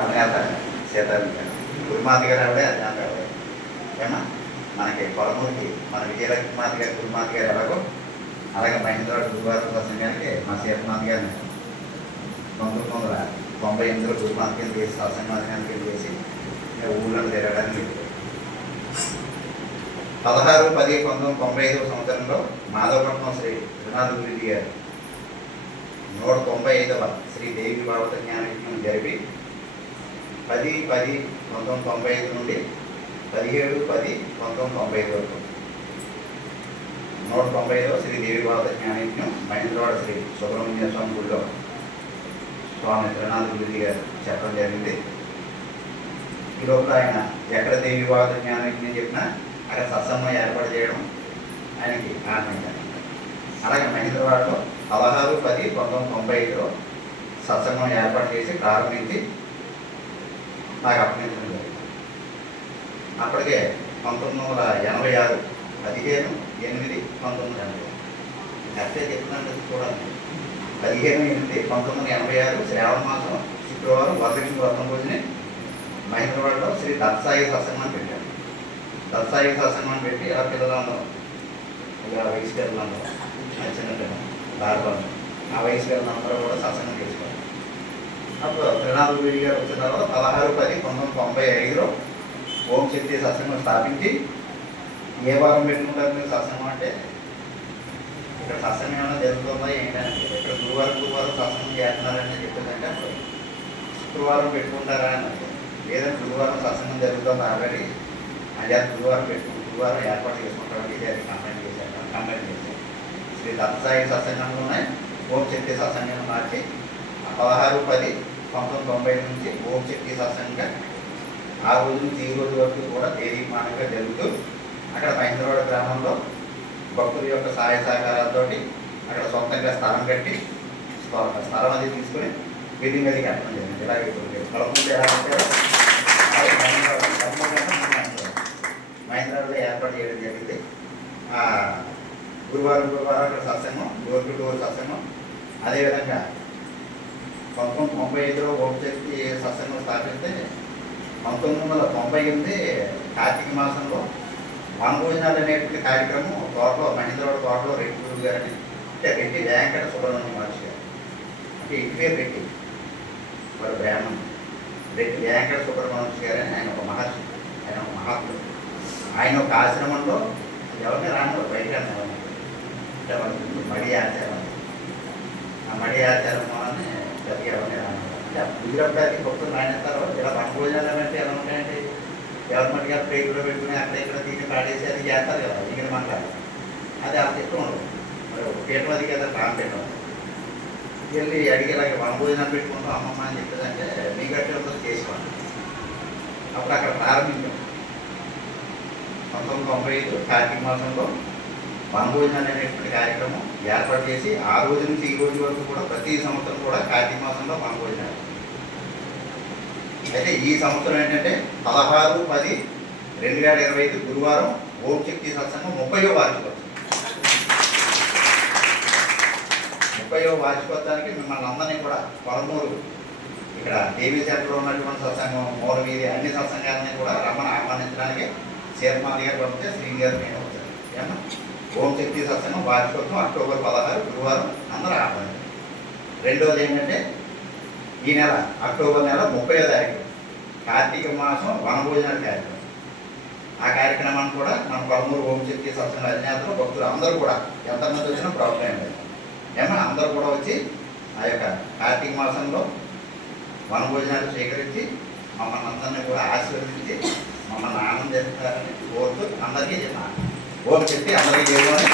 అజ్ఞాత సీతారామ గురుమాత గారు ఆవిడే అజ్ఞాత ఆవిడే మనకి పొలమూరికి మన విజయలక్ష్మీమాత గారు గురుమాత గారు ఎలాగో అలాగే మహేంద్రరావు గురువారం ప్రసంగానికి మా సీతమాత గారిని పంతొమ్మిది వందల తొంభై ఎనిమిదిలో గురుమాత కింద చేసి సత్సంగానికి చేసి ఊళ్ళో తిరగడానికి పదహారు పది పంతొమ్మిది తొంభై ఐదవ సంవత్సరంలో మాధవపట్నం శ్రీ త్రినాథ గురుజీ గారు నూట తొంభై ఐదవ శ్రీ దేవి భావత జ్ఞానయజ్ఞం జరిపి పది పది పంతొమ్మిది తొంభై ఐదు నుండి పదిహేడు పది పంతొమ్మిది తొంభై ఐదు వరకు. నూట తొంభై ఐదవ శ్రీ దేవి భారత జ్ఞానయజ్ఞం మహేంద్రవాడ శ్రీ సుబ్రహ్మణ్య స్వామి గుడిలో. స్వామి త్రినాథ గురుజీ గారు చెప్పడం జరిగింది. ఈరోజు ఆయన ఎక్కడ దేవి భారత జ్ఞానయజ్ఞం చెప్పినా అక్కడ సత్సంగం ఏర్పాటు చేయడం ఆయనకి ఆనందంగా అలాగే మహేంద్రవాడలో పదహారు పది పంతొమ్మిది తొంభై ఐదులో సత్సంగం ఏర్పాటు చేసి ప్రారంభించి నాకు అప్పగించడం జరిగింది అప్పటికే పంతొమ్మిది వందల ఎనభై ఆరు పదిహేను ఎనిమిది పంతొమ్మిది ఎనభై అట్లే చెప్తున్నాను చూడాలి. పదిహేను ఎనిమిది పంతొమ్మిది వందల ఎనభై ఆరు శ్రావణ మాసం శుక్రవారం వరలక్ష్మి వ్రతం రోజుని మహేంద్రవాడలో శ్రీ దత్సాయి సత్సంగం పెట్టారు. దత్సాయి సత్సంగం పెట్టి ఆ పిల్లలందరూ ఇలా వయసు పిల్లలందరూ చిన్న పిల్లలు దారిపండు ఆ వయసు పిల్లలందరూ కూడా సత్సంగం చేసుకోవాలి. అప్పుడు త్రినాథ గురి గారు వచ్చిన తర్వాత పదహారు పది పంతొమ్మిది తొంభై ఐదులో ఓం శక్తి సత్సంగం స్థాపించి ఏ వారం పెట్టుకుంటారు మీరు సత్సంగం అంటే? ఇక్కడ సత్సంగం ఏమైనా జరుగుతుందా ఏంటంటే ఇక్కడ గురువారం గురువారం సత్సంగం చేస్తున్నారని చెప్పిందంటే అప్పుడు శుక్రవారం పెట్టుకుంటారా అని లేదంటే గురువారం సత్సంగం జరుగుతుంది ఆల్రెడీ? అదే గురువారం పెట్టుకుని గురువారం ఏర్పాటు చేసుకుంటామని ఇది అది కంప్లైంట్ చేశారు కంప్లైంట్ చేశారు. శ్రీ దత్తాయి సత్సంగంలోనే ఓం శక్తి సత్సంగం మార్చి పదహారు పది పంతొమ్మిది తొంభై నుంచి ఓం శక్తి సత్సంగంగా ఆ రోజు నుంచి ఈ రోజు వరకు కూడా దేదీమానంగా జరుగుతూ అక్కడ మహేంద్రవాడ గ్రామంలో భక్తుల యొక్క సహాయ సహకారాలతో అక్కడ సొంతంగా స్థలం కట్టి స్థలం అది తీసుకుని బిల్డింగ్ అది కట్టడం జరిగింది. ఇలాగే ఇప్పుడు ఎలా కట్టారో మహేంద్రవాడలో ఏర్పాటు చేయడం జరిగింది. గురువారం గురువారం అక్కడ సత్సంగం డోర్ టు డోర్ సత్సంగం. అదేవిధంగా పంతొమ్మిది తొంభై ఐదులో ఓం శక్తి సత్సంగం స్థాపిస్తే పంతొమ్మిది వందల తొంభై ఎనిమిది కార్తీక మాసంలో వనభోజనాలు అనేటువంటి కార్యక్రమం తోటలో మహేంద్రవాడ తోటలో రెడ్డి గురువు గారని అంటే రెడ్డి వెంకట సుబ్రహ్మణ్య మహర్షి గారు అంటే ఇంటివే రెడ్డి. వారు బ్రాహ్మణుడు రెడ్డి వెంకట సుబ్రహ్మణ్య గారు అని ఆయన ఒక మహర్షి. ఆయన ఒక మహాత్ముడు. ఆయన ఒక ఆశ్రమంలో ఎవరిని రాను బయట అంటే వాళ్ళకి మడి ఆచారం ఆ మడి ఆచారం రాను అంటే గుజరాత్కి భక్తులు రాణిస్తారు ఇలా వనభోజనాలు అంటే ఎలా ఉంటాయండి? గవర్నమెంట్ గారు ప్లేట్లో పెట్టుకుని అక్కడ ఇక్కడ తీసి పాడేసి అది చేస్తారు కదా మిగిలిన మాట్లాడాలి అది అంత ఇష్టం ఉండదు. పీఠం అది కదా రామపీఠం వెళ్ళి అడిగి ఇలాగ వనభోజనాలు పెట్టుకుంటాం అమ్మమ్మ అని చెప్పేదంటే మీ గట్టి ఉంటుంది చేసుకోండి అప్పుడు అక్కడ ప్రారంభించాం. పంతొమ్మిది తొంభై ఐదు కార్తీక మాసంలో వనభోజనాలు అనేటువంటి కార్యక్రమం ఏర్పాటు చేసి ఆ రోజు నుంచి ఈ రోజు వరకు కూడా ప్రతి సంవత్సరం కూడా కార్తీక మాసంలో వనభోజనాలు అయితే ఈ సంవత్సరం ఏంటంటే పదహారు పది రెండు వేల ఇరవై ఐదు గురువారం ఓం శక్తి సత్సంగం ముప్పయో వార్షికోత్సవం. ముప్పయో వార్షికోత్సవానికి మిమ్మల్ని అందరినీ కూడా కొలమూరు. ఇక్కడ దేవీ సెంటర్లో ఉన్నటువంటి సత్సంగం మూలవీధి అన్ని సత్సంగాలని కూడా రమ్మని ఆహ్వానించడానికి చైర్మన్ గారు పంపితే శ్రీ గారు నేను వచ్చాను ఏమన్నా ఓం శక్తి సత్సంగం వార్షికోత్సవం అక్టోబర్ పదహారు గురువారం అందరూ ఆహ్వానం రెండోది ఏంటంటే ఈ నెల అక్టోబర్ నెల ముప్పై తారీఖు కార్తీక మాసం వనభోజనాల కార్యక్రమం. ఆ కార్యక్రమాన్ని కూడా మన కొలమూరు ఓం శక్తి సత్సంగ అధినేతలు భక్తులు అందరూ కూడా ఎంతమంది వచ్చినా ప్రాబ్లం లేదు ఏమో అందరూ కూడా వచ్చి ఆ యొక్క కార్తీక మాసంలో వనభోజనాలు స్వీకరించి మమ్మల్ని అందరినీ కూడా ఆశీర్వదించి మమ్మల్ని ఆనందిస్తారని కోరుతూ అందరికీ చెప్పాను ఓం శక్తి అందరికీ చేయమని